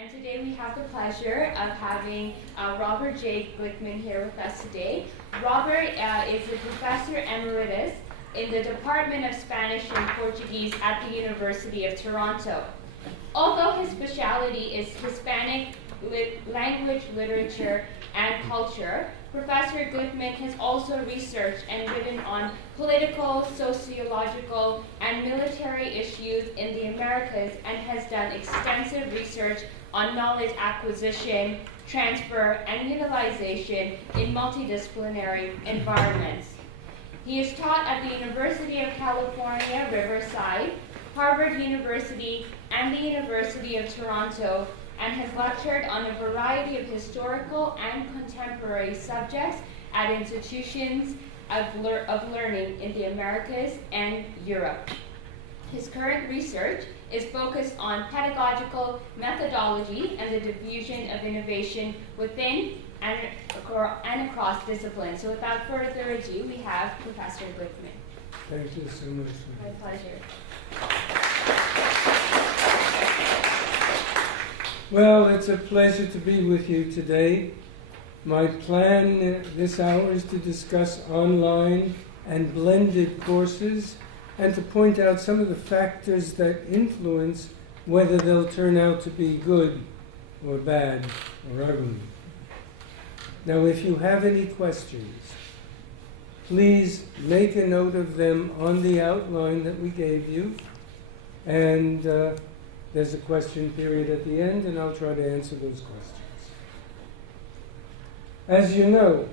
And today we have the pleasure of having Robert J. Glickman here with us today. Robert is a professor emeritus in the Department of Spanish and Portuguese at the University of Toronto. Although his specialty is Hispanic language, literature, and culture, Professor Glickman has also researched and written on political, sociological, and military issues in the Americas and has done extensive research on knowledge acquisition, transfer, and utilization in multidisciplinary environments. He is taught at the University of California, Riverside, Harvard University, and the University of Toronto, and has lectured on a variety of historical and contemporary subjects at institutions of learning in the Americas and Europe. His current research is focused on pedagogical methodology and the diffusion of innovation within and across disciplines. So without further ado, we have Professor Glickman. Thank you so much. My pleasure. Well, it's a pleasure to be with you today. My plan this hour is to discuss online and blended courses and to point out some of the factors that influence whether they'll turn out to be good or bad or ugly. Now, if you have any questions, please make a note of them on the outline that we gave you, and there's a question period at the end, and I'll try to answer those questions. As you know,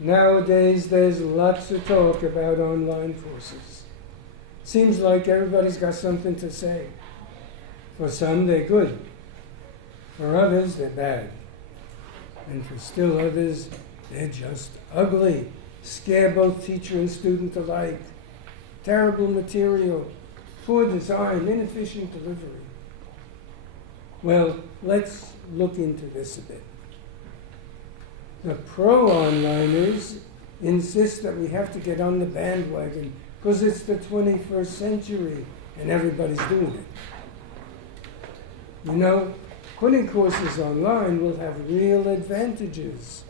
nowadays there's lots of talk about online courses. Seems like everybody's got something to say. For some, they're good. For others, they're bad. And for still others, they're just ugly. Scare both teacher and student alike. Terrible material. Poor design, inefficient delivery. Well, let's look into this a bit. The pro-onliners insist that we have to get on the bandwagon because it's the 21st century and everybody's doing it. You know, putting courses online will have real advantages.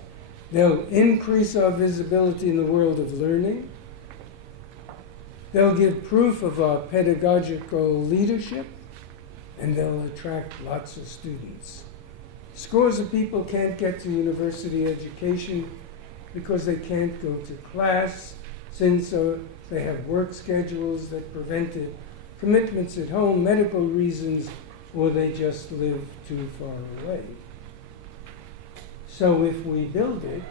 They'll increase our visibility in the world of learning. They'll give proof of our pedagogical leadership, and they'll attract lots of students. Scores of people can't get to university education because they can't go to class, since they have work schedules that prevent it, commitments at home, medical reasons, or they just live too far away. So if we build it,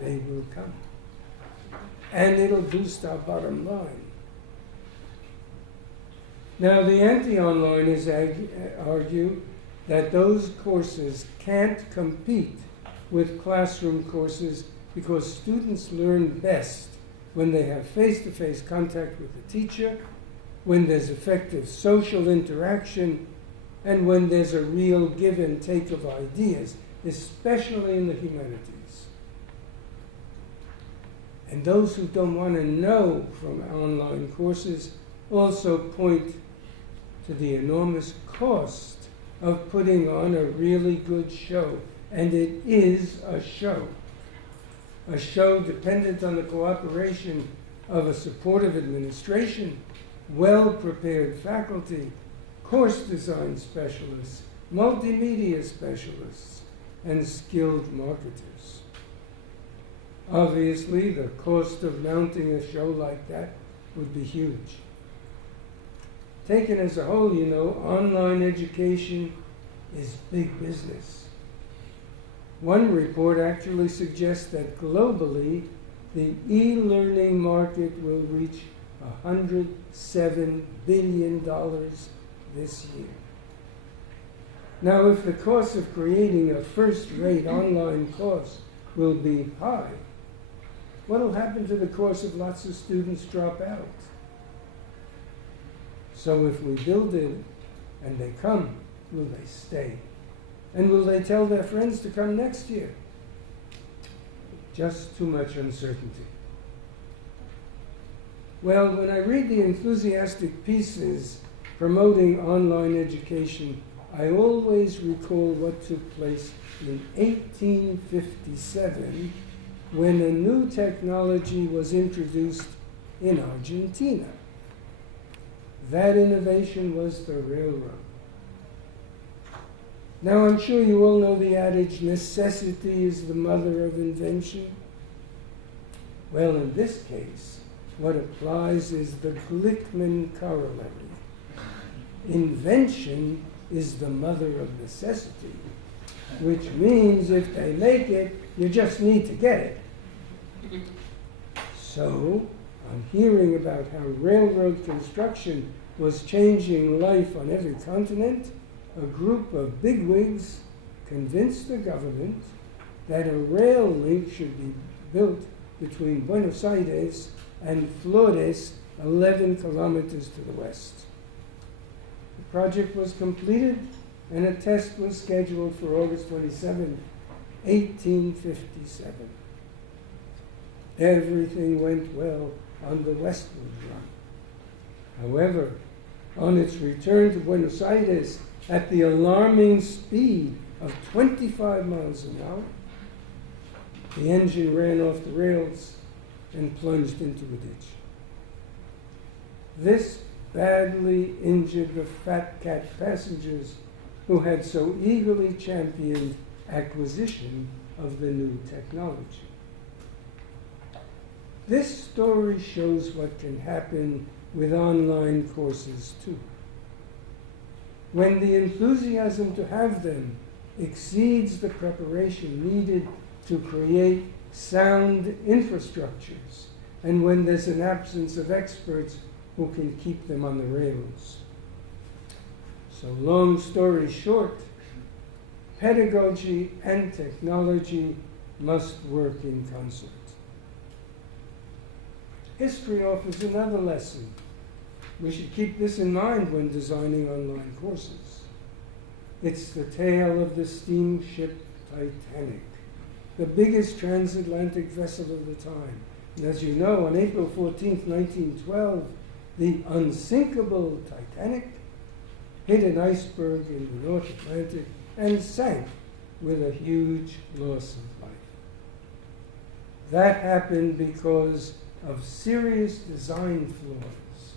they will come. And it'll boost our bottom line. Now, the anti-onliners argue that those courses can't compete with classroom courses because students learn best when they have face-to-face contact with the teacher, when there's effective social interaction, and when there's a real give and take of ideas, especially in the humanities. And those who don't want to know from online courses also point to the enormous cost of putting on a really good show. And it is a show dependent on the cooperation of a supportive administration, well-prepared faculty, course design specialists, multimedia specialists, and skilled marketers. Obviously, the cost of mounting a show like that would be huge. Taken as a whole, you know, online education is big business. One report actually suggests that globally, the e-learning market will reach $107 billion this year. Now, if the cost of creating a first-rate online course will be high, what will happen to the course if lots of students drop out? So if we build it and they come, will they stay? And will they tell their friends to come next year? Just too much uncertainty. Well, when I read the enthusiastic pieces promoting online education I always recall what took place in 1857 when a new technology was introduced in Argentina. That innovation was the railroad. Now, I'm sure you all know the adage, necessity is the mother of invention. Well, in this case, what applies is the Glickman corollary. Invention is the mother of necessity, which means if they make it, you just need to get it. So, I'm hearing about how railroad construction was changing life on every continent. A group of bigwigs convinced the government that a rail link should be built between Buenos Aires and Flores, 11 kilometers to the west. The project was completed and a test was scheduled for August 27, 1857. Everything went well on the westward run. However, on its return to Buenos Aires at the alarming speed of 25 miles an hour, the engine ran off the rails and plunged into a ditch. This badly injured the fat cat passengers who had so eagerly championed acquisition of the new technology. This story shows what can happen with online courses too. When the enthusiasm to have them exceeds the preparation needed to create sound infrastructures, and when there's an absence of experts who can keep them on the rails. So long story short, pedagogy and technology must work in concert. History offers another lesson. We should keep this in mind when designing online courses. It's the tale of the steamship Titanic, the biggest transatlantic vessel of the time. And as you know, on April 14, 1912, the unsinkable Titanic hit an iceberg in the North Atlantic and sank with a huge loss of life. That happened because of serious design flaws,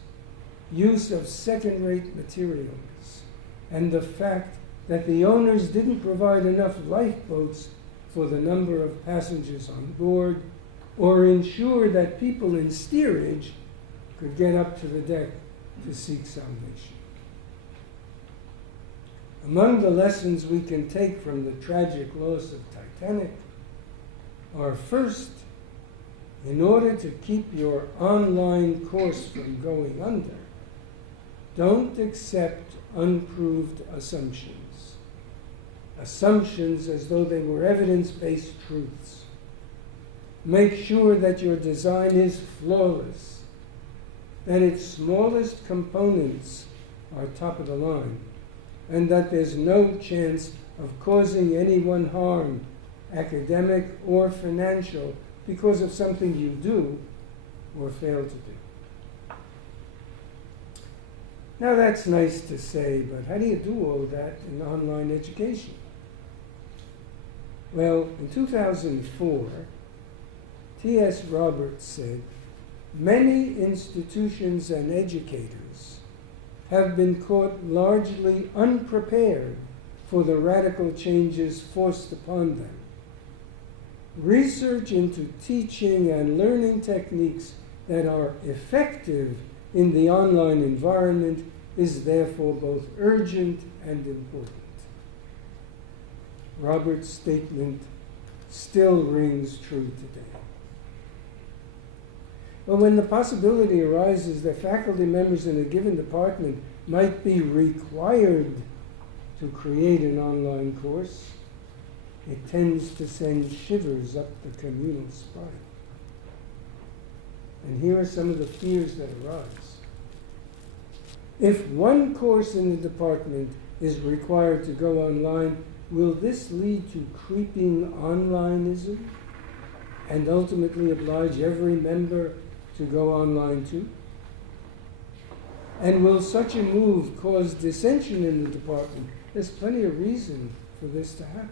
use of second-rate materials, and the fact that the owners didn't provide enough lifeboats for the number of passengers on board, or ensure that people in steerage could get up to the deck to seek salvation. Among the lessons we can take from the tragic loss of Titanic are: first, in order to keep your online course from going under, don't accept unproved assumptions. Assumptions as though they were evidence-based truths. Make sure that your design is flawless, that its smallest components are top of the line, and that there's no chance of causing anyone harm, academic or financial, because of something you do or fail to do. Now that's nice to say, but how do you do all that in online education? Well, in 2004, T.S. Roberts said, "Many institutions and educators have been caught largely unprepared for the radical changes forced upon them. Research into teaching and learning techniques that are effective in the online environment is therefore both urgent and important." Robert's statement still rings true today. But when the possibility arises that faculty members in a given department might be required to create an online course, it tends to send shivers up the communal spine. And here are some of the fears that arise. If one course in the department is required to go online, will this lead to creeping onlineism and ultimately oblige every member to go online too? And will such a move cause dissension in the department there's plenty of reason for this to happen.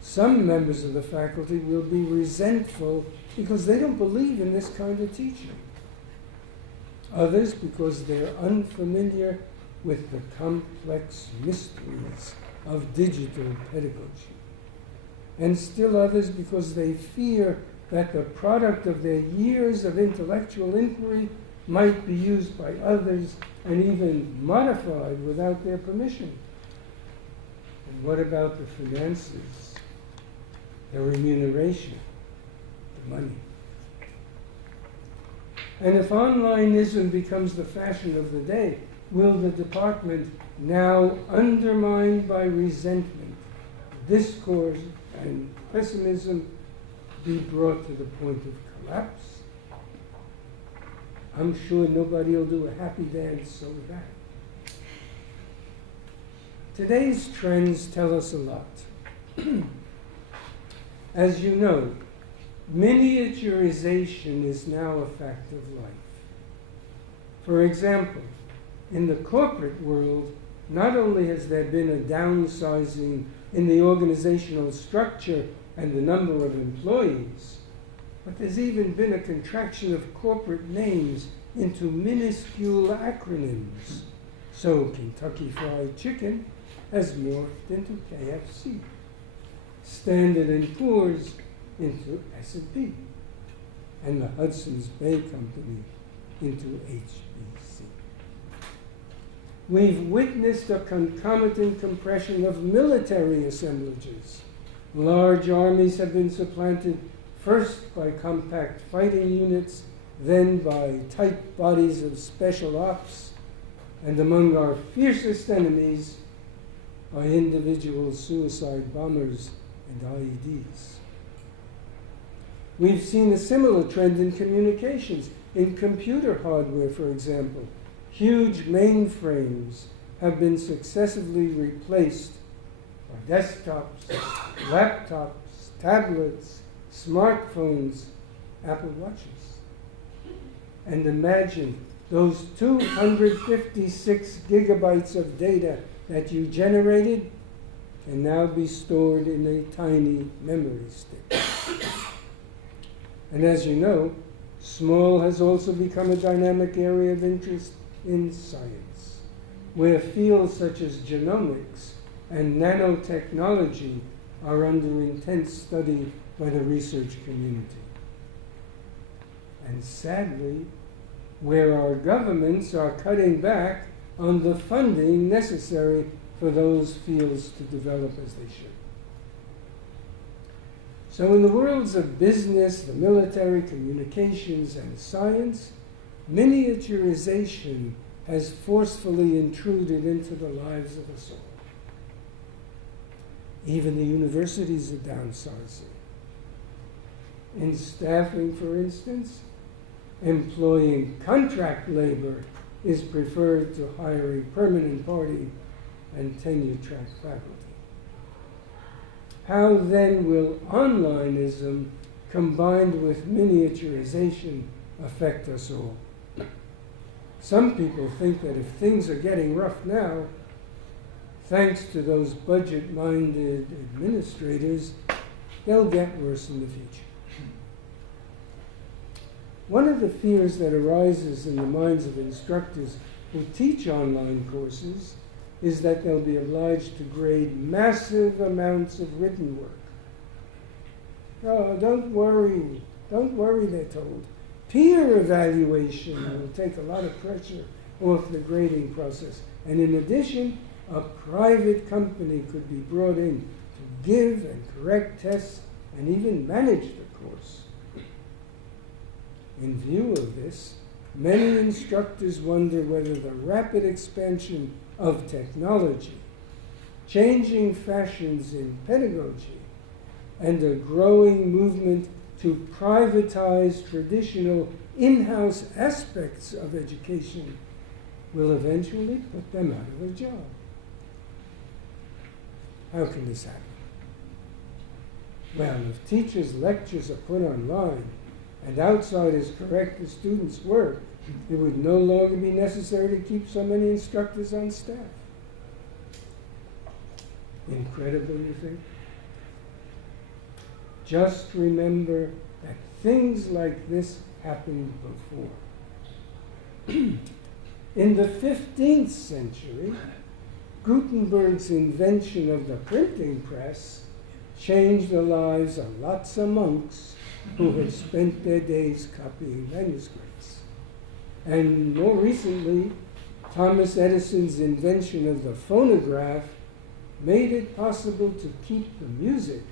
Some members of the faculty will be resentful because they don't believe in this kind of teaching. Others because they're unfamiliar with the complex mysteries of digital pedagogy. And still others because they fear that the product of their years of intellectual inquiry might be used by others and even modified without their permission. And what about the finances, the remuneration, the money? And if onlineism becomes the fashion of the day, will the department, now undermined by resentment, discord, and pessimism, be brought to the point of collapse? I'm sure nobody will do a happy dance over that. Today's trends tell us a lot. As you know, miniaturization is now a fact of life. For example, in the corporate world, not only has there been a downsizing in the organizational structure and the number of employees, but there's even been a contraction of corporate names into minuscule acronyms. So Kentucky Fried Chicken has morphed into KFC, Standard & Poor's into S&P, and the Hudson's Bay Company into HBC. We've witnessed a concomitant compression of military assemblages. Large armies have been supplanted first by compact fighting units, then by tight bodies of special ops, and among our fiercest enemies, by individual suicide bombers and IEDs. We've seen a similar trend in communications. In computer hardware, for example, huge mainframes have been successively replaced by desktops, laptops, tablets, smartphones, Apple Watches. And imagine those 256 gigabytes of data that you generated can now be stored in a tiny memory stick. And as you know, small has also become a dynamic area of interest in science, where fields such as genomics and nanotechnology are under intense study by the research community. And sadly, where our governments are cutting back on the funding necessary for those fields to develop as they should. So in the worlds of business, the military, communications, and science, miniaturization has forcefully intruded into the lives of us all. Even the universities are downsizing. In staffing, for instance, employing contract labor is preferred to hiring permanent party and tenure-track faculty. How then will onlineism combined with miniaturization affect us all? Some people think that if things are getting rough now, thanks to those budget-minded administrators, they'll get worse in the future. One of the fears that arises in the minds of instructors who teach online courses is that they'll be obliged to grade massive amounts of written work. Oh, don't worry, they're told. Peer evaluation will take a lot of pressure off the grading process. And in addition, a private company could be brought in to give and correct tests and even manage the course. In view of this, many instructors wonder whether the rapid expansion of technology, changing fashions in pedagogy, and a growing movement to privatize traditional in-house aspects of education will eventually put them out of a job. How can this happen? Well, if teachers' lectures are put online and outsiders correct the students' work, it would no longer be necessary to keep so many instructors on staff. Incredible, you think? Just remember that things like this happened before. In the 15th century, Gutenberg's invention of the printing press changed the lives of lots of monks who had spent their days copying manuscripts. And more recently, Thomas Edison's invention of the phonograph made it possible to keep the music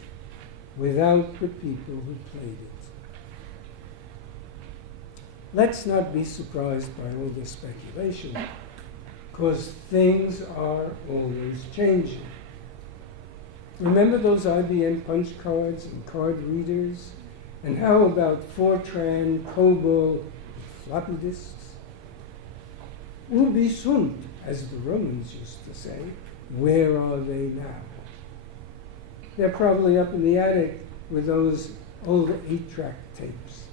without the people who played it. Let's not be surprised by all this speculation, because things are always changing. Remember those IBM punch cards and card readers? And how about Fortran, COBOL, floppy disks? Ubi sunt, as the Romans used to say. Where are they now? They're probably up in the attic with those old 8-track tapes.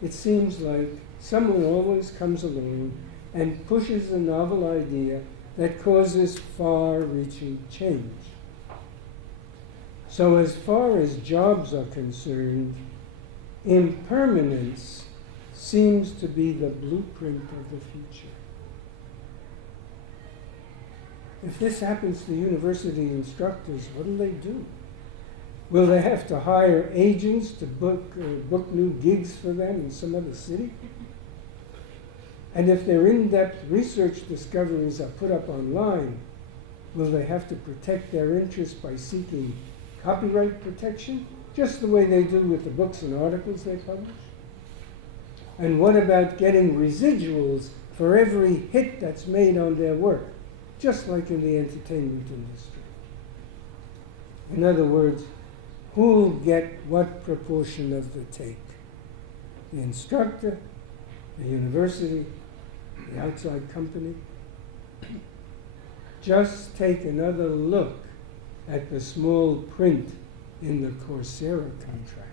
It seems like someone always comes along and pushes a novel idea that causes far-reaching change. So as far as jobs are concerned, impermanence seems to be the blueprint of the future. If this happens to university instructors, what do? Will they have to hire agents to book new gigs for them in some other city? And if their in-depth research discoveries are put up online, will they have to protect their interests by seeking copyright protection, just the way they do with the books and articles they publish? And what about getting residuals for every hit that's made on their work, just like in the entertainment industry? In other words, who'll get what proportion of the take? The instructor, the university, the outside company? Just take another look at the small print in the Coursera contract.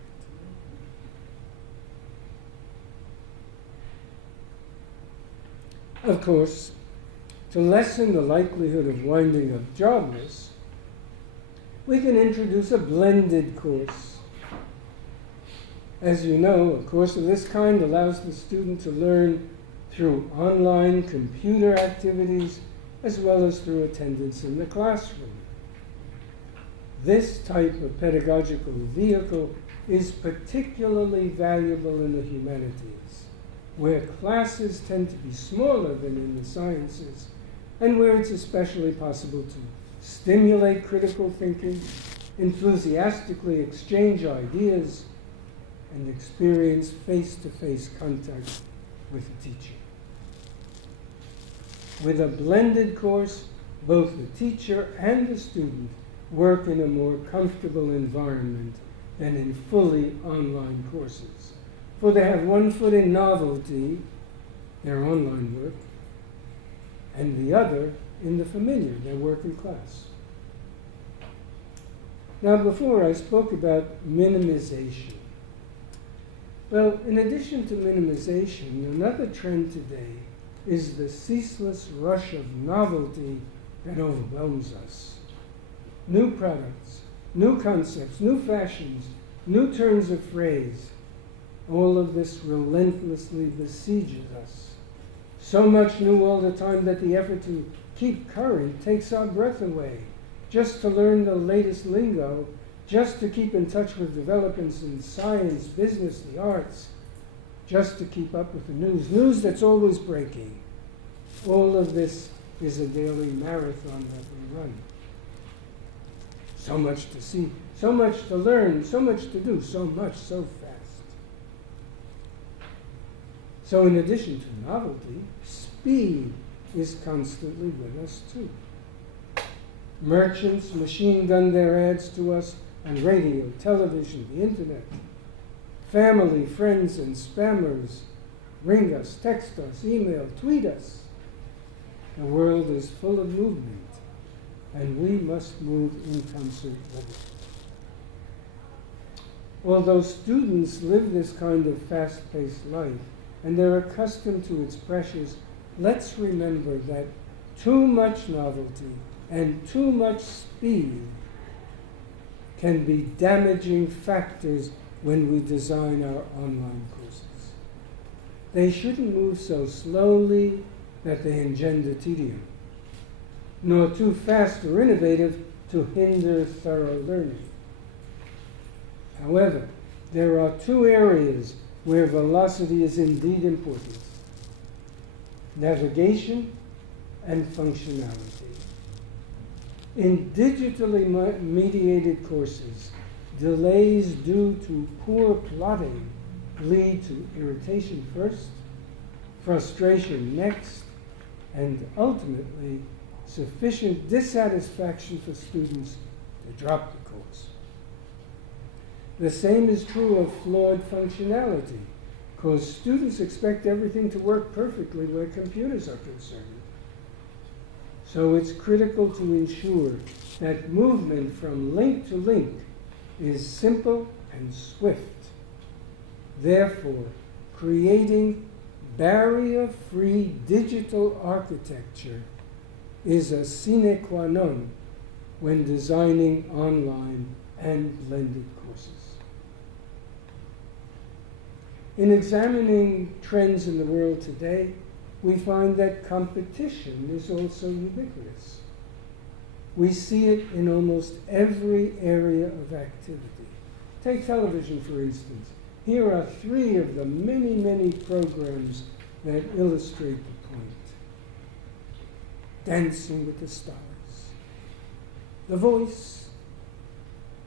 Of course, to lessen the likelihood of winding up jobless, we can introduce a blended course. As you know, a course of this kind allows the student to learn through online computer activities as well as through attendance in the classroom. This type of pedagogical vehicle is particularly valuable in the humanities, where classes tend to be smaller than in the sciences, and where it's especially possible to stimulate critical thinking, enthusiastically exchange ideas, and experience face-to-face contact with the teacher. With a blended course, both the teacher and the student work in a more comfortable environment than in fully online courses. For they have one foot in novelty, their online work, and the other in the familiar, their work in class. Now, before I spoke about minimization. Well, in addition to minimization, another trend today is the ceaseless rush of novelty that overwhelms us. New products, new concepts, new fashions, new turns of phrase. All of this relentlessly besieges us. So much new all the time that the effort to keep current takes our breath away. Just to learn the latest lingo, just to keep in touch with developments in science, business, the arts, just to keep up with the news that's always breaking. All of this is a daily marathon that we run. So much to see, so much to learn, so much to do, so much, so fast. So in addition to novelty, speed is constantly with us too. Merchants machine gun their ads to us on radio, television, the internet. Family, friends, and spammers ring us, text us, email, tweet us. The world is full of movement, and we must move in concert with it. Although students live this kind of fast-paced life, and they're accustomed to its pressures, let's remember that too much novelty and too much speed can be damaging factors when we design our online courses. They shouldn't move so slowly that they engender tedium, nor too fast or innovative to hinder thorough learning. However, there are two areas where velocity is indeed important: navigation and functionality. In digitally mediated courses, delays due to poor plotting lead to irritation first, frustration next, and ultimately sufficient dissatisfaction for students to drop the course. The same is true of flawed functionality, because students expect everything to work perfectly where computers are concerned. So it's critical to ensure that movement from link to link is simple and swift. Therefore, creating barrier-free digital architecture is a sine qua non when designing online and blended courses. In examining trends in the world today, we find that competition is also ubiquitous. We see it in almost every area of activity. Take television, for instance. Here are three of the many, many programs that illustrate the point. Dancing with the Stars, The Voice,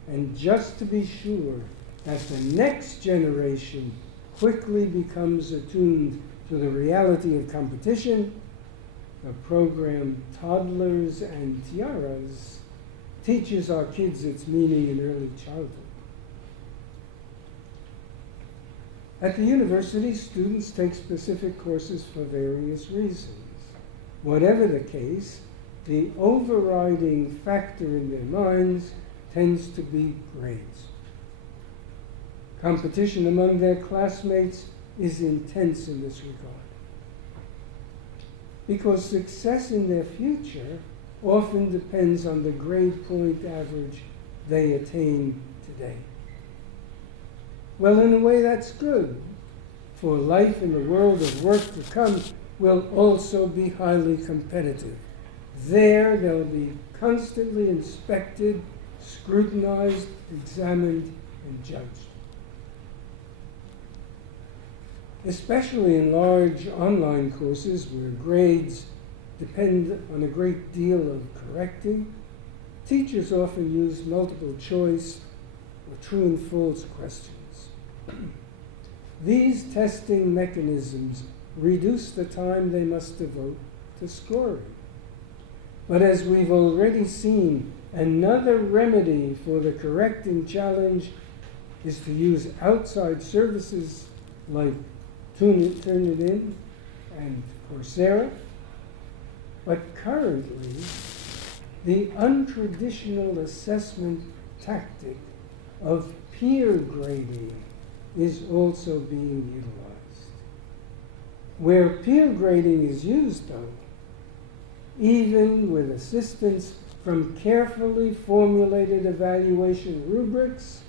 and just to be sure that the next generation quickly becomes attuned to the reality of competition, the program Toddlers and Tiaras teaches our kids its meaning in early childhood. At the university, students take specific courses for various reasons. Whatever the case, the overriding factor in their minds tends to be grades. Competition among their classmates is intense in this regard, because success in their future often depends on the grade point average they attain today. Well, in a way, that's good, for life in the world of work to come will also be highly competitive. There, they'll be constantly inspected, scrutinized, examined, and judged. Especially in large online courses where grades depend on a great deal of correcting, teachers often use multiple choice or true and false questions. These testing mechanisms reduce the time they must devote to scoring. But as we've already seen, another remedy for the correcting challenge is to use outside services like Turnitin and Coursera. But currently, the untraditional assessment tactic of peer grading is also being utilized. Where peer grading is used, though, even with assistance from carefully formulated evaluation rubrics,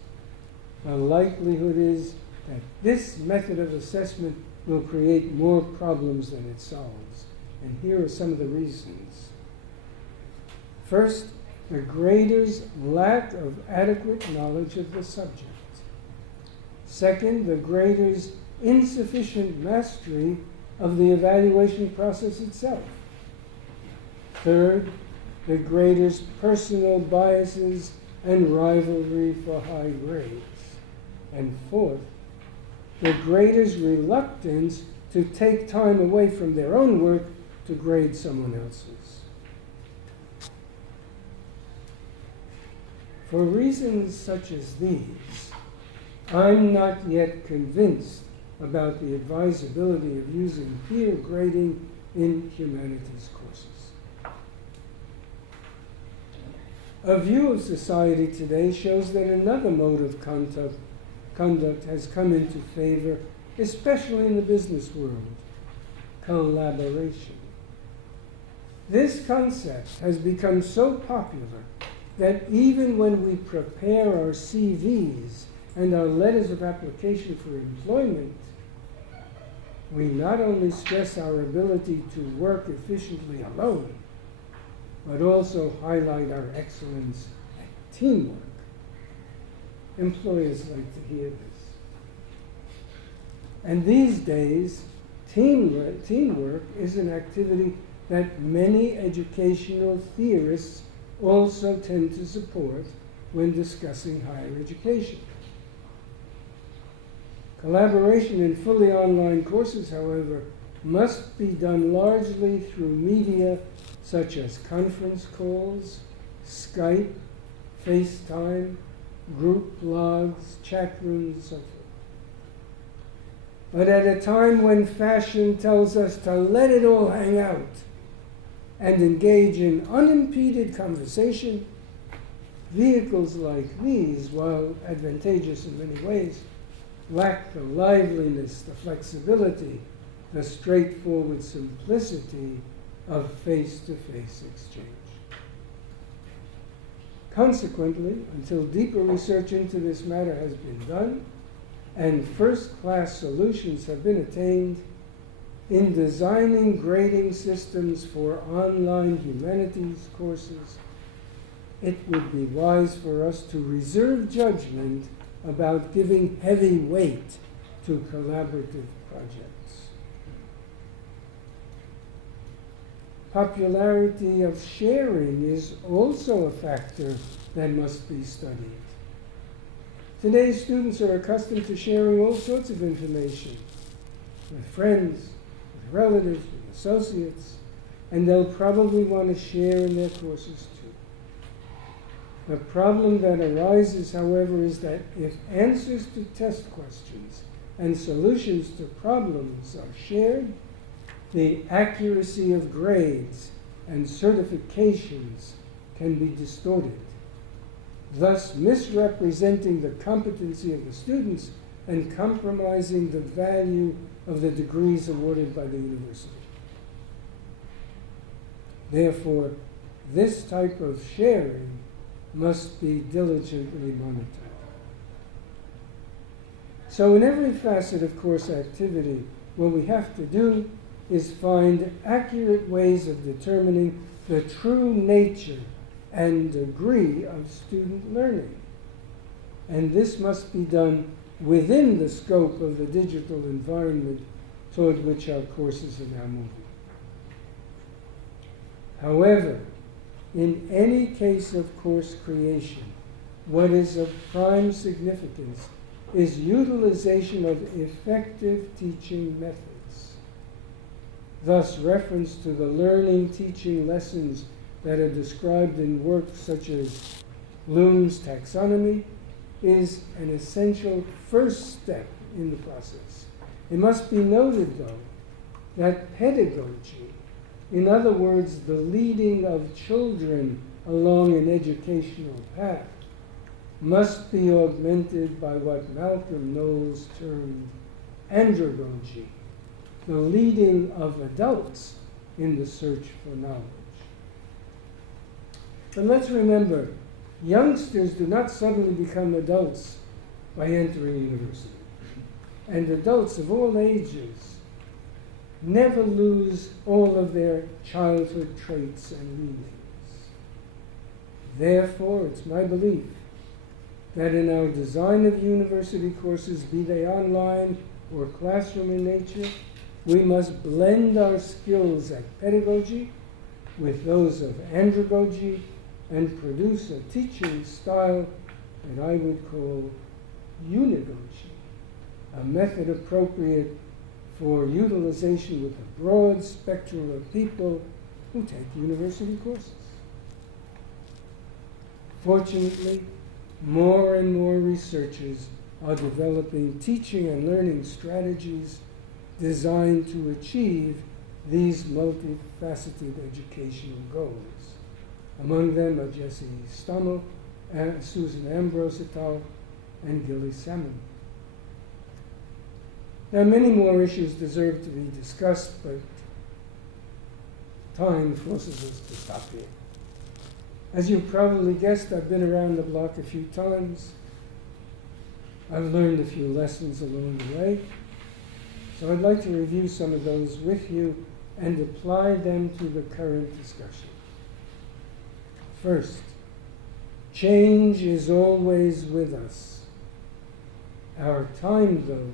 the likelihood is that this method of assessment will create more problems than it solves. And here are some of the reasons. First, the grader's lack of adequate knowledge of the subject. Second, the grader's insufficient mastery of the evaluation process itself. Third, the grader's personal biases and rivalry for high grades. And fourth, the grader's reluctance to take time away from their own work to grade someone else's. For reasons such as these, I'm not yet convinced about the advisability of using peer grading in humanities courses. A view of society today shows that another mode of conduct has come into favor, especially in the business world: collaboration. This concept has become so popular that even when we prepare our CVs and our letters of application for employment, we not only stress our ability to work efficiently alone, but also highlight our excellence at teamwork. Employers like to hear this. And these days, teamwork is an activity that many educational theorists also tend to support when discussing higher education. Collaboration in fully online courses, however, must be done largely through media such as conference calls, Skype, FaceTime, group blogs, chat rooms, and so forth. But at a time when fashion tells us to let it all hang out and engage in unimpeded conversation, vehicles like these, while advantageous in many ways, lack the liveliness, the flexibility, the straightforward simplicity of face-to-face exchange. Consequently, until deeper research into this matter has been done and first-class solutions have been attained, in designing grading systems for online humanities courses, it would be wise for us to reserve judgment about giving heavy weight to collaborative projects. Popularity of sharing is also a factor that must be studied. Today's students are accustomed to sharing all sorts of information with friends, with relatives, with associates, and they'll probably want to share in their courses too. The problem that arises, however, is that if answers to test questions and solutions to problems are shared, the accuracy of grades and certifications can be distorted, thus misrepresenting the competency of the students and compromising the value of the degrees awarded by the university. Therefore, this type of sharing must be diligently monitored. So in every facet of course activity, what we have to do is find accurate ways of determining the true nature and degree of student learning. And this must be done within the scope of the digital environment toward which our courses are now moving. However, in any case of course creation, what is of prime significance is utilization of effective teaching methods. Thus, reference to the learning teaching lessons that are described in works such as Bloom's taxonomy is an essential first step in the process. It must be noted, though, that pedagogy, in other words, the leading of children along an educational path, must be augmented by what Malcolm Knowles termed andragogy, the leading of adults in the search for knowledge. But let's remember, youngsters do not suddenly become adults by entering university. And adults of all ages never lose all of their childhood traits and leanings. Therefore, it's my belief that in our design of university courses, be they online or classroom in nature, we must blend our skills at pedagogy with those of andragogy and produce a teaching style that I would call unigogy, a method appropriate for utilization with a broad spectrum of people who take university courses. Fortunately, more and more researchers are developing teaching and learning strategies designed to achieve these multifaceted educational goals. Among them are Jesse Stummel, Susan Ambrose et al., and Gilly Salmon. Now, many more issues deserve to be discussed, but time forces us to stop here. As you probably guessed, I've been around the block a few times. I've learned a few lessons along the way. So I'd like to review some of those with you and apply them to the current discussion. First, change is always with us. Our time, though,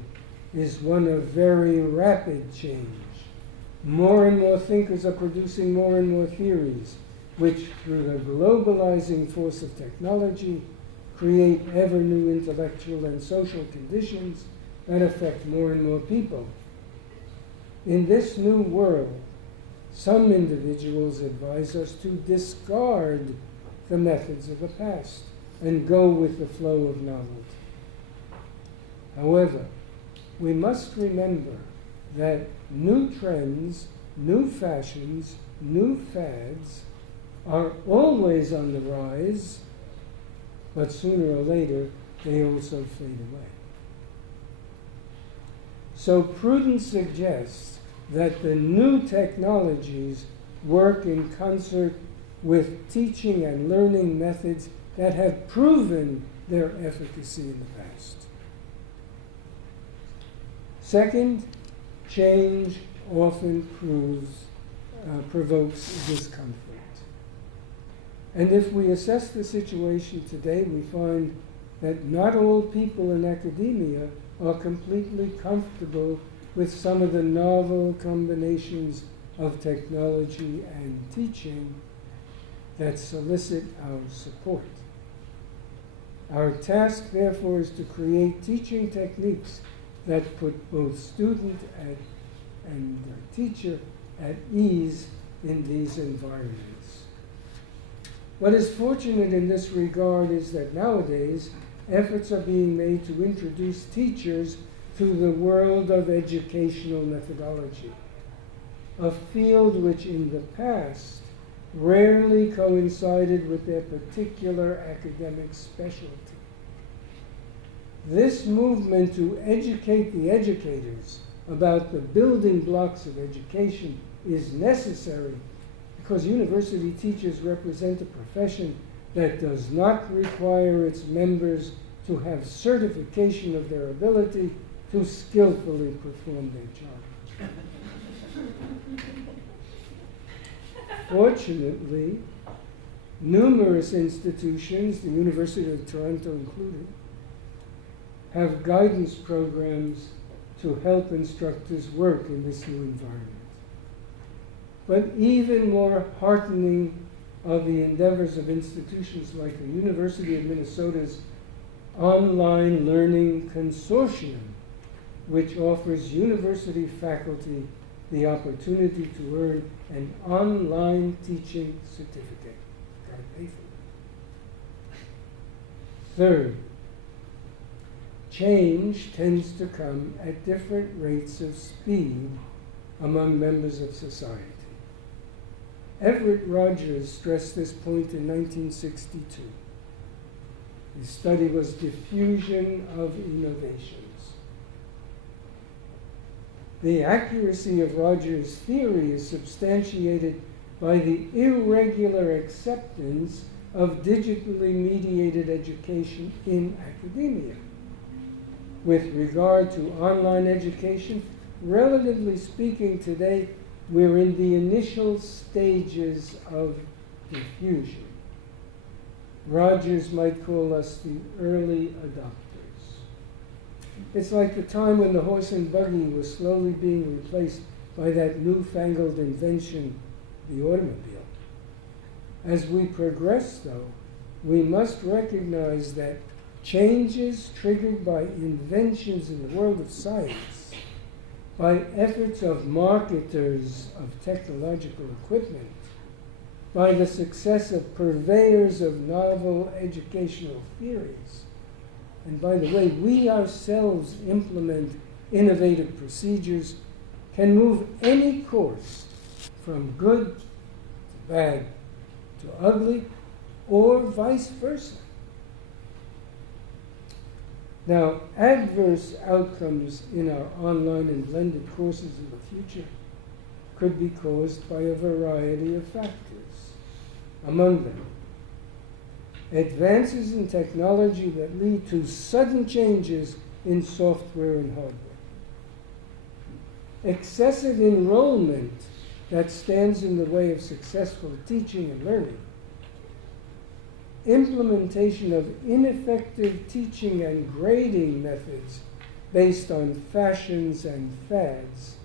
is one of very rapid change. More and more thinkers are producing more and more theories, which, through the globalizing force of technology, create ever new intellectual and social conditions that affect more and more people. In this new world, some individuals advise us to discard the methods of the past and go with the flow of novelty. However, we must remember that new trends, new fashions, new fads are always on the rise, but sooner or later they also fade away. So prudence suggests that the new technologies work in concert with teaching and learning methods that have proven their efficacy in the past. Second, change often provokes discomfort. And if we assess the situation today, we find that not all people in academia are completely comfortable with some of the novel combinations of technology and teaching that solicit our support. Our task, therefore, is to create teaching techniques that put both student and teacher at ease in these environments. What is fortunate in this regard is that nowadays efforts are being made to introduce teachers to the world of educational methodology, a field which in the past rarely coincided with their particular academic specialty. This movement to educate the educators about the building blocks of education is necessary because university teachers represent a profession that does not require its members to have certification of their ability to skillfully perform their job. Fortunately, numerous institutions, the University of Toronto included, have guidance programs to help instructors work in this new environment. But even more heartening are the endeavors of institutions like the University of Minnesota's Online Learning Consortium, which offers university faculty the opportunity to earn an online teaching certificate. Gotta pay for it. Third, change tends to come at different rates of speed among members of society. Everett Rogers stressed this point in 1962. His study was Diffusion of Innovations. The accuracy of Rogers' theory is substantiated by the irregular acceptance of digitally mediated education in academia. With regard to online education, relatively speaking today, we're in the initial stages of diffusion. Rogers might call us the early adopters. It's like the time when the horse and buggy was slowly being replaced by that newfangled invention, the automobile. As we progress, though, we must recognize that changes triggered by inventions in the world of science, by efforts of marketers of technological equipment, by the success of purveyors of novel educational theories, and by the way we ourselves implement innovative procedures, can move any course from good to bad to ugly, or vice versa. Now, adverse outcomes in our online and blended courses of the future could be caused by a variety of factors. Among them, advances in technology that lead to sudden changes in software and hardware. Excessive enrollment that stands in the way of successful teaching and learning. Implementation of ineffective teaching and grading methods based on fashions and fads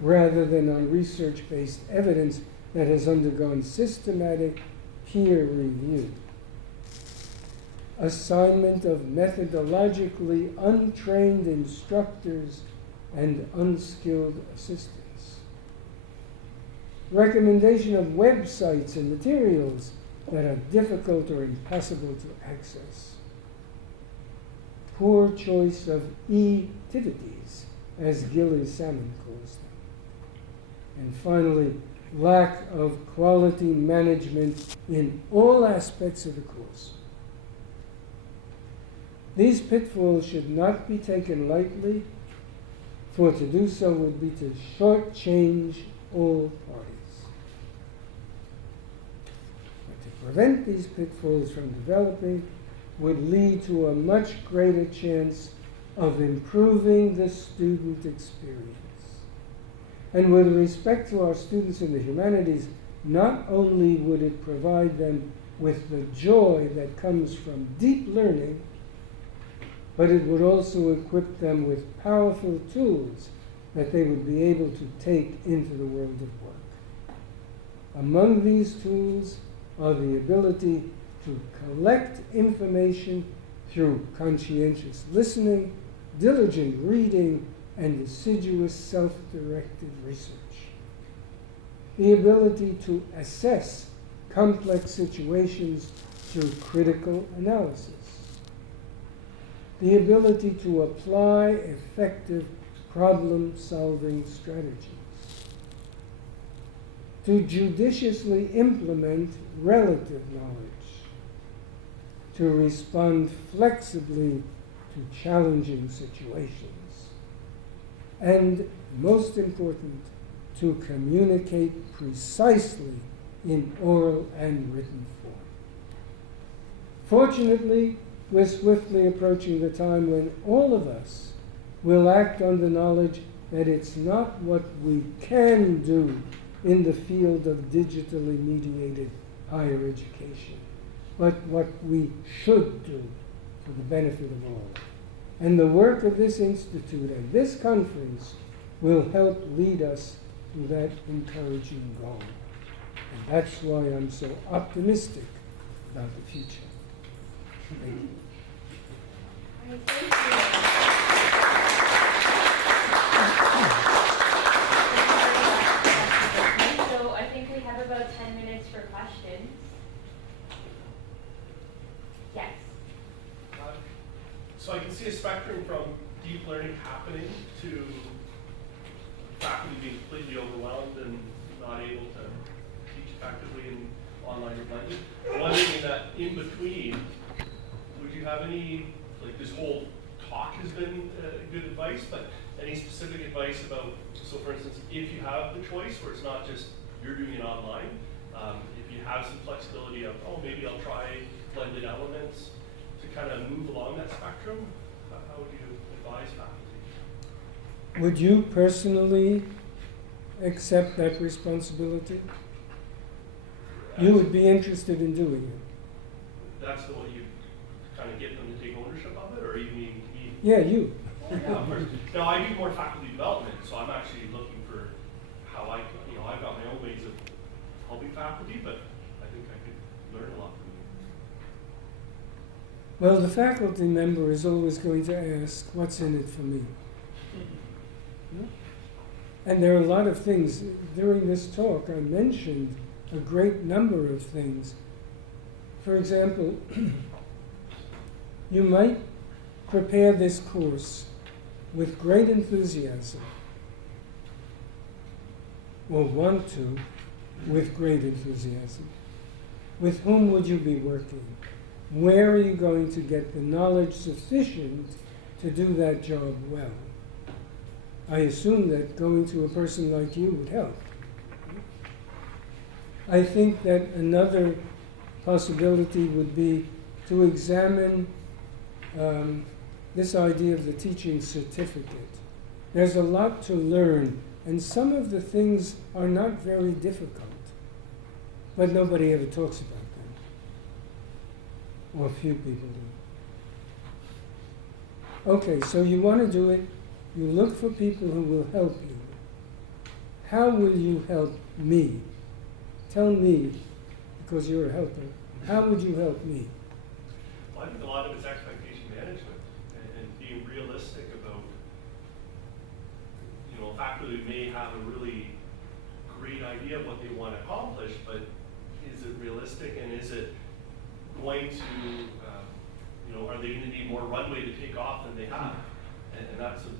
rather than on research-based evidence that has undergone systematic peer review. Assignment of methodologically untrained instructors and unskilled assistants. Recommendation of websites and materials that are difficult or impossible to access. Poor choice of e-activities, as Gilly Salmon calls them. And finally, lack of quality management in all aspects of the course. These pitfalls should not be taken lightly, for to do so would be to shortchange all parties. But to prevent these pitfalls from developing would lead to a much greater chance of improving the student experience. And with respect to our students in the humanities, not only would it provide them with the joy that comes from deep learning, but it would also equip them with powerful tools that they would be able to take into the world of work. Among these tools are the ability to collect information through conscientious listening, diligent reading, and assiduous self-directed research. The ability to assess complex situations through critical analysis. The ability to apply effective problem-solving strategies. To judiciously implement relative knowledge. To respond flexibly to challenging situations. And, most important, to communicate precisely in oral and written form. Fortunately, we're swiftly approaching the time when all of us will act on the knowledge that it's not what we can do in the field of digitally mediated higher education, but what we should do for the benefit of all. And the work of this institute and this conference will help lead us to that encouraging goal. And that's why I'm so optimistic about the future. Thank you. All right, thank you. So I think we have about 10 minutes for questions. Yes. So I can see a spectrum from deep learning happening to faculty being completely overwhelmed and not able to teach effectively in online or blended. Wondering that in between, would you have any, like this whole talk has been good advice, but any specific advice about, so for instance, if you have the choice where it's not just you're doing it online, if you have some flexibility of, oh, maybe I'll try blended elements to kind of move along that spectrum, how would you advise faculty? Would you personally accept that responsibility? You would be interested in doing it. That's the way you kind of get them to take ownership of it, or you mean me? Yeah, you. Yeah, of course. No, I do more faculty development, so I'm actually looking for how I, I've got my own ways of helping faculty, but I think I could learn a lot from you. Well, the faculty member is always going to ask, what's in it for me? And there are a lot of things. During this talk, I mentioned a great number of things. For example, you might prepare this course with great enthusiasm, or want to with great enthusiasm. With whom would you be working? Where are you going to get the knowledge sufficient to do that job well? I assume that going to a person like you would help. I think that another possibility would be to examine this idea of the teaching certificate. There's a lot to learn, and some of the things are not very difficult, but nobody ever talks about them, or few people do. Okay, so you want to do it, you look for people who will help you. How will you help me? Tell me, because you're a helper, how would you help me? Well, I think a lot of it's expectation management and being realistic about, faculty may have a really great idea of what they want to accomplish, but is it realistic, and is it going to, are they going to need more runway to take off than they have? And that's a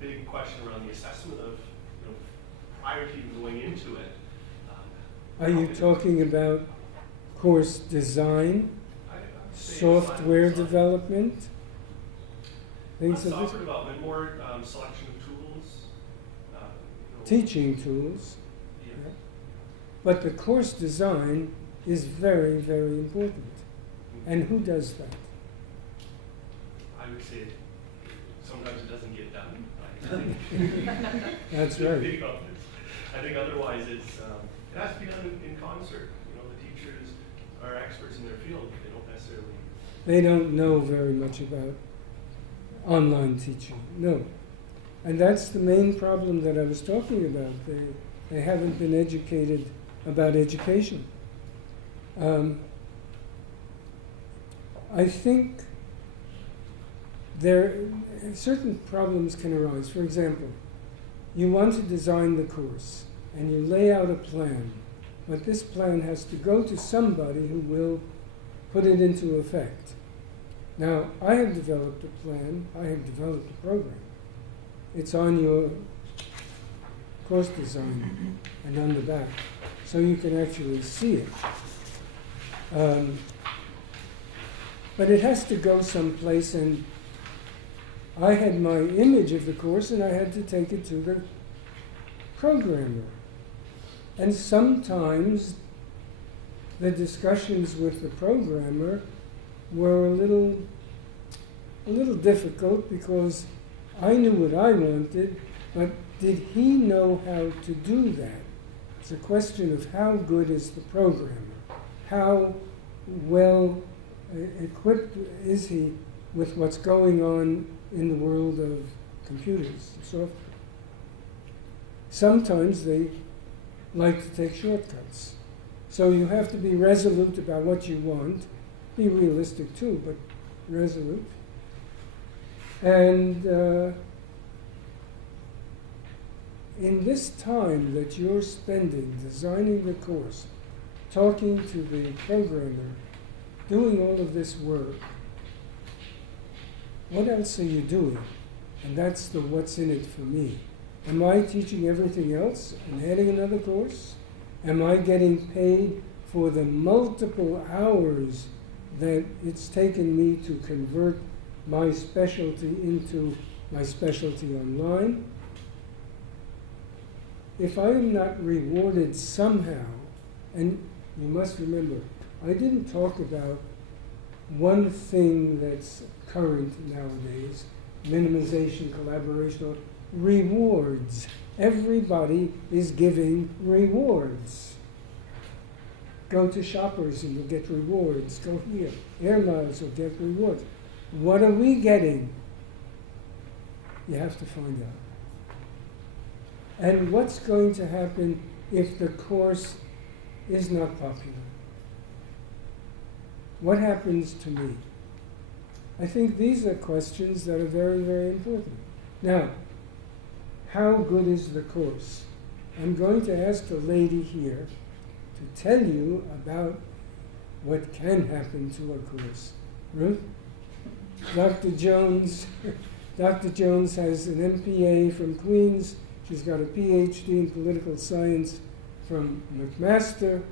big question around the assessment of, prior to even going into it. Are you talking about course design, I would say software design. development, Not things of this, software development, more selection of tools. teaching tools? Yeah. But the course design is very, very important. And who does that? I would say sometimes it doesn't get done. I think That's to right. be honest. I think otherwise it has to be done in concert. The teachers are experts in their field. They don't necessarily. They don't know very much about online teaching. No. And that's the main problem that I was talking about. They haven't been educated about education. I think certain problems can arise. For example, you want to design the course and you lay out a plan, but this plan has to go to somebody who will put it into effect. Now, I have developed a plan, I have developed a program. It's on your course design and on the back, so you can actually see it. But it has to go someplace, and I had my image of the course and I had to take it to the programmer. And sometimes the discussions with the programmer were a little difficult because I knew what I wanted, but did he know how to do that? It's a question of how good is the programmer? How well equipped is he with what's going on in the world of computers and software? Sometimes they like to take shortcuts. So you have to be resolute about what you want. Be realistic too, but resolute. And in this time that you're spending designing the course, talking to the programmer, doing all of this work, what else are you doing? And that's the what's in it for me. Am I teaching everything else and adding another course? Am I getting paid for the multiple hours that it's taken me to convert my specialty into my specialty online? If I am not rewarded somehow, and you must remember, I didn't talk about one thing that's current nowadays, minimization, collaboration, or rewards. Everybody is giving rewards. Go to Shoppers and you'll get rewards. Go here. Air Miles will get rewards. What are we getting? You have to find out. And what's going to happen if the course is not popular? What happens to me? I think these are questions that are very, very important. Now, how good is the course? I'm going to ask the lady here to tell you about what can happen to a course. Ruth? Dr. Jones. Dr. Jones has an MPA from Queens. She's got a PhD in political science from McMaster.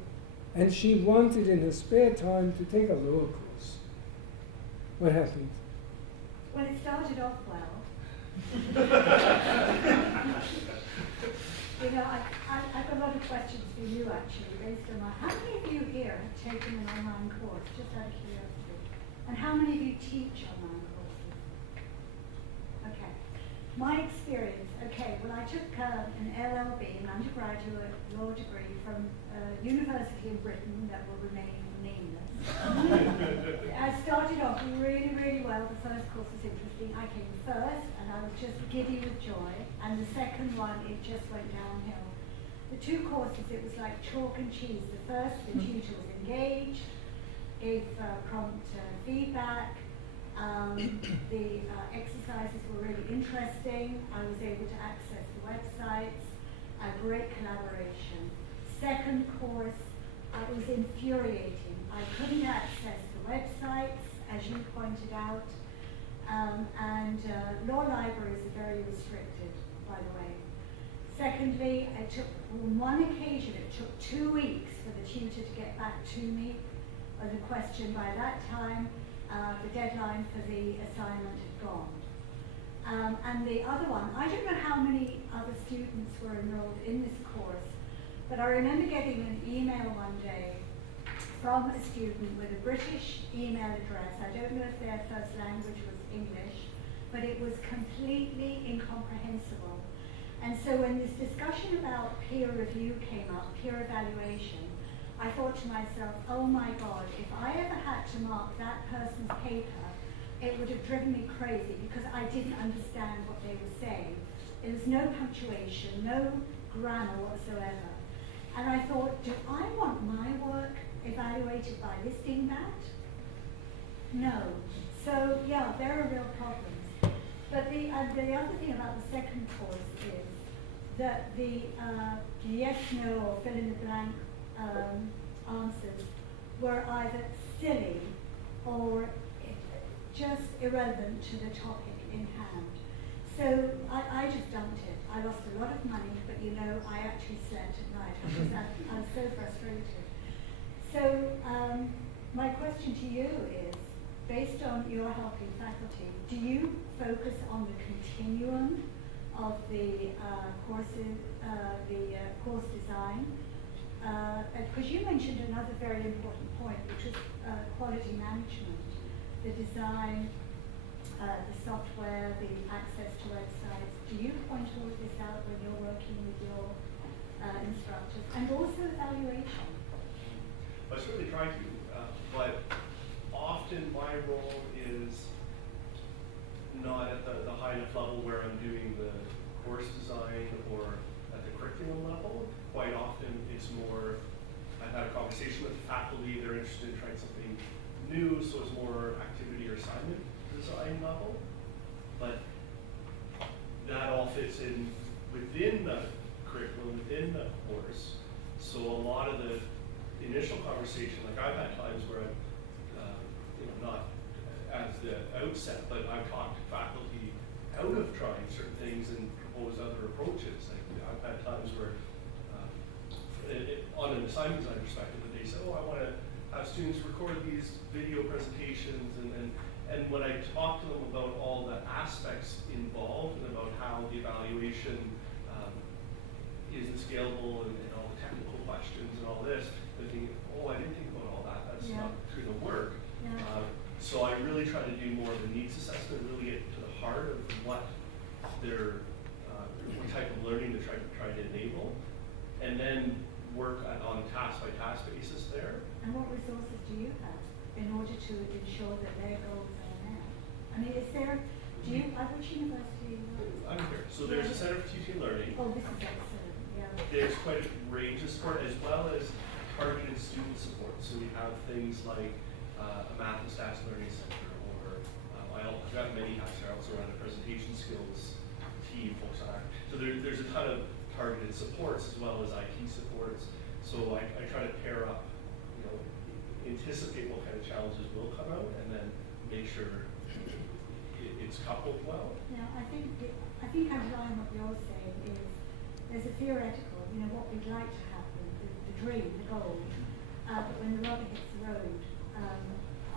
And she wanted in her spare time to take a law course. What happened? Well, it started off well. I got a lot of questions for you actually, based on how many of you here have taken an online course, just out of curiosity? And how many of you teach online courses? Okay. My experience, okay, well I took an LLB, an undergraduate law degree from a university in Britain that will remain nameless. I started off really, really well. The first course was interesting. I came first and I was just giddy with joy. And the second one, it just went downhill. The two courses, it was like chalk and cheese. The first, the tutor was engaged, gave prompt feedback. The exercises were really interesting. I was able to access the websites, great collaboration. Second course, it was infuriating. I couldn't access the websites, as you pointed out, and law libraries are very restricted, by the way. Secondly, it took, on one occasion, it took 2 weeks for the tutor to get back to me with a question. By that time, the deadline for the assignment had gone. And the other one, I don't know how many other students were enrolled in this course, but I remember getting an email one day from a student with a British email address. I don't know if their first language was English, but it was completely incomprehensible. And so when this discussion about peer review came up, peer evaluation, I thought to myself, oh my God, if I ever had to mark that person's paper, it would have driven me crazy because I didn't understand what they were saying. There was no punctuation, no grammar whatsoever. And I thought, do I want my work evaluated by this dingbat? No. So yeah, there are real problems. But the other thing about the second course is that the yes, no, or fill in the blank answers were either silly or just irrelevant to the topic in hand. So I just dumped it. I lost a lot of money, but you know, I actually slept at night because I was so frustrated. So my question to you is, based on your helping faculty, do you focus on the continuum of the courses, course design? Because you mentioned another very important point, which is quality management, the design, the software, the access to websites. Do you point all of this out when you're working with your instructors? And also evaluation. I certainly try to, but often my role is not at the high enough level where I'm doing the course design or at the curriculum level. Quite often it's more, I've had a conversation with the faculty, they're interested in trying something new, so it's more activity or assignment design level. But that all fits in within the curriculum, within the course. So a lot of the initial conversation, like I've had times where I've, not as the outset, but I've talked to faculty out of trying certain things and proposed other approaches. Like I've had times where, on an assignment design perspective, that they say, oh, I want to have students record these video presentations, and when I talk to them about all the aspects involved and about how the evaluation isn't scalable and all the technical questions and all this, they're thinking, oh, I didn't think about all that. That's not going to work. Yeah. So I really try to do more of a needs assessment, really get to the heart of what their what type of learning they're trying to enable, and then work on a task-by-task basis there. And what resources do you have in order to ensure that their goals are met? I mean, is there, do you, at which university? I'm here. So there's a Center for Teaching and Learning. Oh, this is excellent, yeah. There's quite a range of support as well as targeted student support. So we have things like a math and stats learning center, or I've got many hats here. I also run a presentation skills team, folks on. So there's a ton of targeted supports as well as IT supports. So I try to pair up, anticipate what kind of challenges will come out, and then make sure it's coupled well. Yeah, I think underlying what you're saying is there's a theoretical, what we'd like to happen, the dream, the goal, but when the rubber hits the road,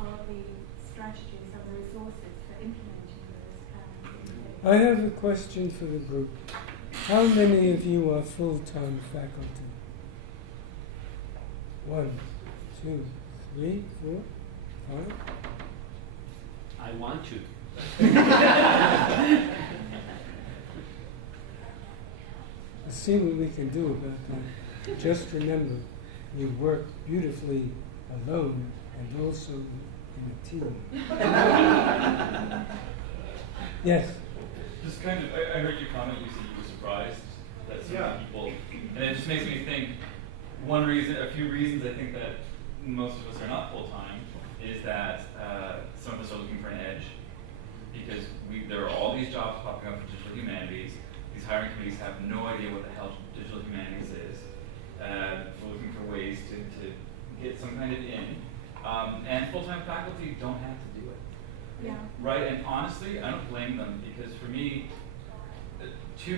are the strategies, are the resources for implementing those plans in place? I have a question for the group. How many of you are full-time faculty? 1, 2, 3, 4, 5. I want to. Let's see what we can do about that. Just remember, you work beautifully alone and also in a team. Yes. Just kind of, I heard your comment, you said you were surprised that so many people, and it just makes me think, a few reasons I think that most of us are not full-time is that some of us are looking for an edge, because there are all these jobs popping up for digital humanities. These hiring committees have no idea what the hell digital humanities is. We're looking for ways to get some kind of in. And full-time faculty don't have to do it. Yeah. Right, and honestly, I don't blame them, because for me, two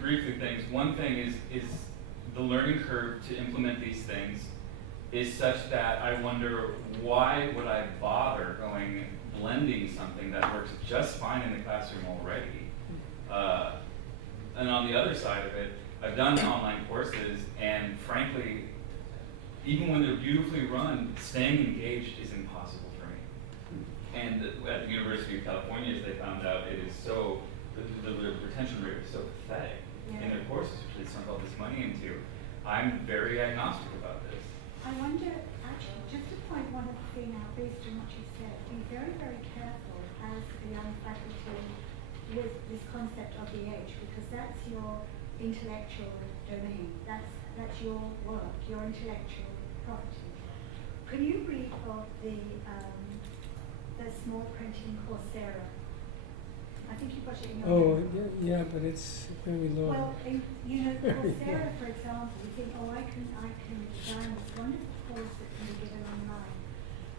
briefly things. One thing is the learning curve to implement these things is such that I wonder, why would I bother blending something that works just fine in the classroom already? And on the other side of it, I've done online courses, and frankly, even when they're beautifully run, staying engaged is impossible for me. And at the University of California, as they found out, it is so, the retention rate is so pathetic in their courses, which they sunk all this money into. I'm very agnostic about this. I wonder, actually, just to point one other thing out based on what you said, be very, very careful as a young faculty with this concept of the edge, because that's your intellectual domain. That's your work, your intellectual property. Can you read of the small print in Coursera? I think you've got it in your Oh, book. yeah, but it's very long. Well, you know, Coursera, for example, you think, oh, I can design this wonderful course that can be given online.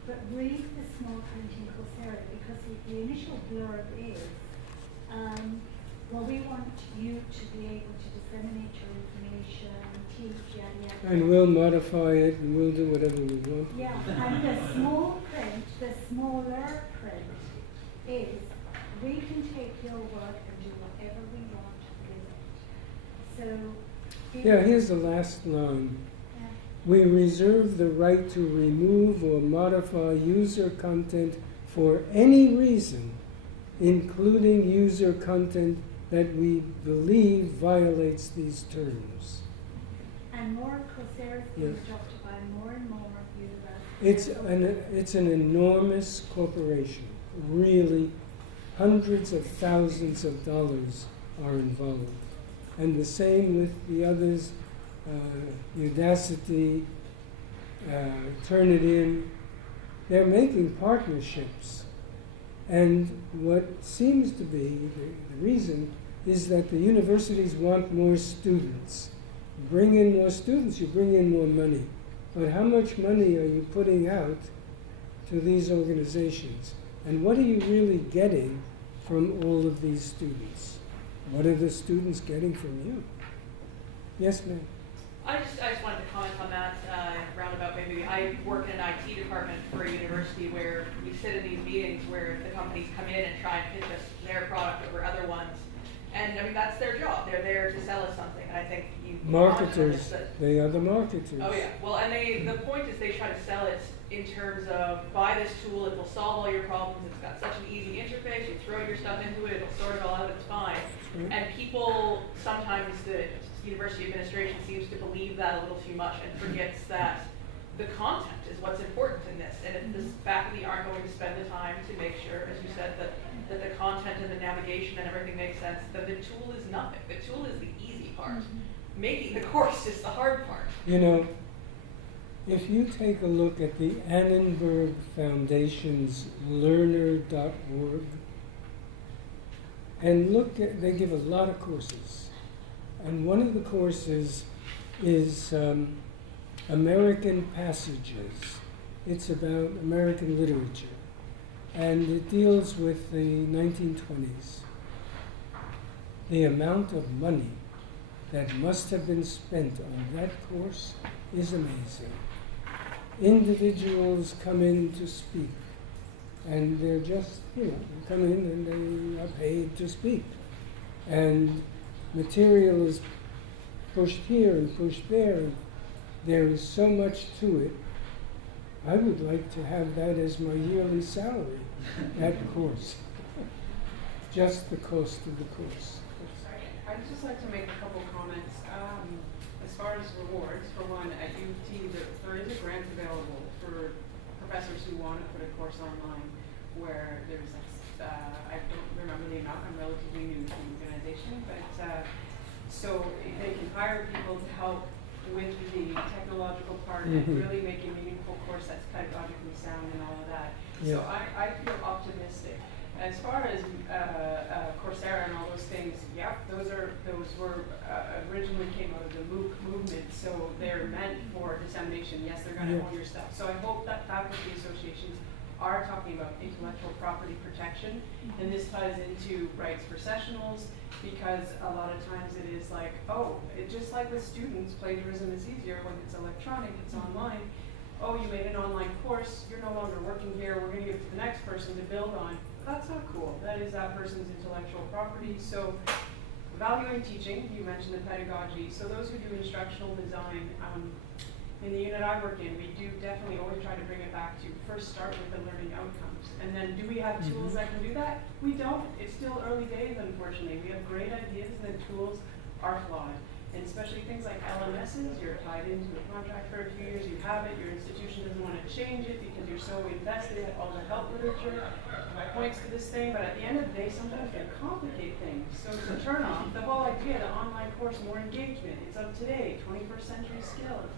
But read the small print in Coursera, because the initial blurb is, well, we want you to be able to disseminate your information, teach, yada, yada. And we'll modify it, and we'll do whatever we want. Yeah, and the small print, the smaller print is, we can take your work and do whatever we want with it. So, Yeah, here's the last line. yeah. We reserve the right to remove or modify user content for any reason, including user content that we believe violates these terms. And more Coursera is being Yes. adopted by more and more universities. It's an enormous corporation. Really, hundreds of thousands of dollars are involved. And the same with the others, Udacity, Turnitin. They're making partnerships. And what seems to be the reason is that the universities want more students. Bring in more students, you bring in more money. But how much money are you putting out to these organizations? And what are you really getting from all of these students? What are the students getting from you? Yes, ma'am. I just wanted to comment on that roundabout. Maybe I work in an IT department for a university where we sit in these meetings where the companies come in and try and pitch us their product over other ones. And I mean, that's their job. They're there to sell us something. And I think you Marketers, they are the marketers. Oh yeah. Well, and the point is they try to sell it in terms of, buy this tool, it will solve all your problems. It's got such an easy interface. You throw your stuff into it, it'll sort it all out. It's fine. Right. And people sometimes, the university administration seems to believe that a little too much and forgets that the content is what's important in this. And if the faculty aren't going to spend the time to make sure, as you said, that the content and the navigation and everything makes sense, then the tool is nothing. The tool is the easy part. Making the course is the hard part. You know, if you take a look at the Annenberg Foundation's learner.org, and look at, they give a lot of courses. And one of the courses is American Passages. It's about American literature. And it deals with the 1920s. The amount of money that must have been spent on that course is amazing. Individuals come in to speak, and they're just, come in and they are paid to speak. And material is pushed here and pushed there, and there is so much to it. I would like to have that as my yearly salary, that course. Just the cost of the course. I'd just like to make a couple comments. As far as rewards, for one, at U of T, there is a grant available for professors who want to put a course online where there's, I don't remember the amount, I'm relatively new to the organization, but so they can hire people to help with the technological part and really make a meaningful course that's pedagogically sound and all of that. Yeah. So I feel optimistic. As far as Coursera and all those things, yeah, those were originally came out of the MOOC movement, so they're meant for dissemination. Yes, they're going to own your stuff. So I hope that faculty associations are talking about intellectual property protection, and this ties into rights for sessionals, because a lot of times it is like, oh, just like with students, plagiarism is easier when it's electronic, it's online. Oh, you made an online course, you're no longer working here, we're going to give it to the next person to build on. That's not cool. That is that person's intellectual property. So valuing teaching, you mentioned the pedagogy. So those who do instructional design, in the unit I work in, we do definitely always try to bring it back to first start with the learning outcomes. And then do we have tools that can do that? We don't. It's still early days, unfortunately. We have great ideas and the tools are flawed. And especially things like LMSs, you're tied into a contract for a few years, you have it, your institution doesn't want to change it because you're so invested in all the help literature. My points to this thing, but at the end of the day, sometimes they complicate things. So it's a turn off. The whole idea, the online course, more engagement, it's of today, 21st century skills.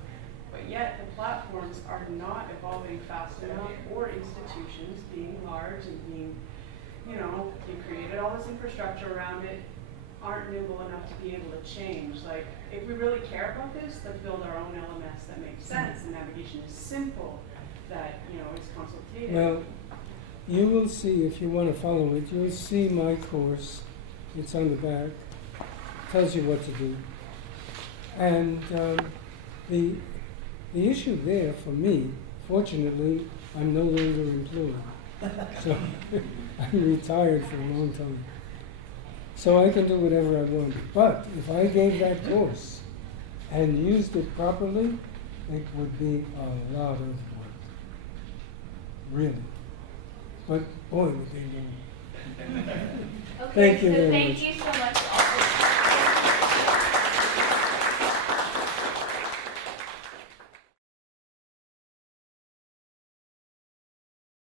But yet the platforms are not evolving fast enough, or institutions being large and being, you created all this infrastructure around it, aren't nimble enough to be able to change. Like, if we really care about this, let's build our own LMS that makes sense, the navigation is simple, that, it's consultative. Well, you will see, if you want to follow it, you'll see my course. It's on the back. Tells you what to do. And the issue there for me, fortunately, I'm no longer employed. So I'm retired for a long time. So I can do whatever I want. But if I gave that course and used it properly, it would be a lot of work. Really. But boy, would they do it. Okay, Thank you so very thank much. you so much.